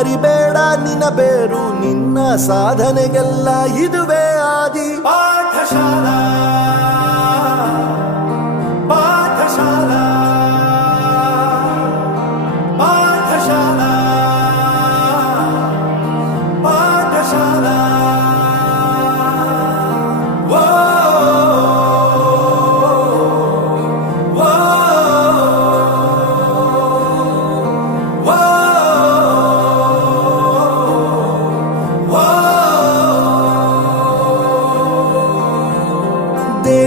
ಮರಿಬೇಡ ನಿನ್ನ ಬೇರು ನಿನ್ನ ಸಾಧನೆಗೆಲ್ಲ ಇದುವೇ ಆದಿ.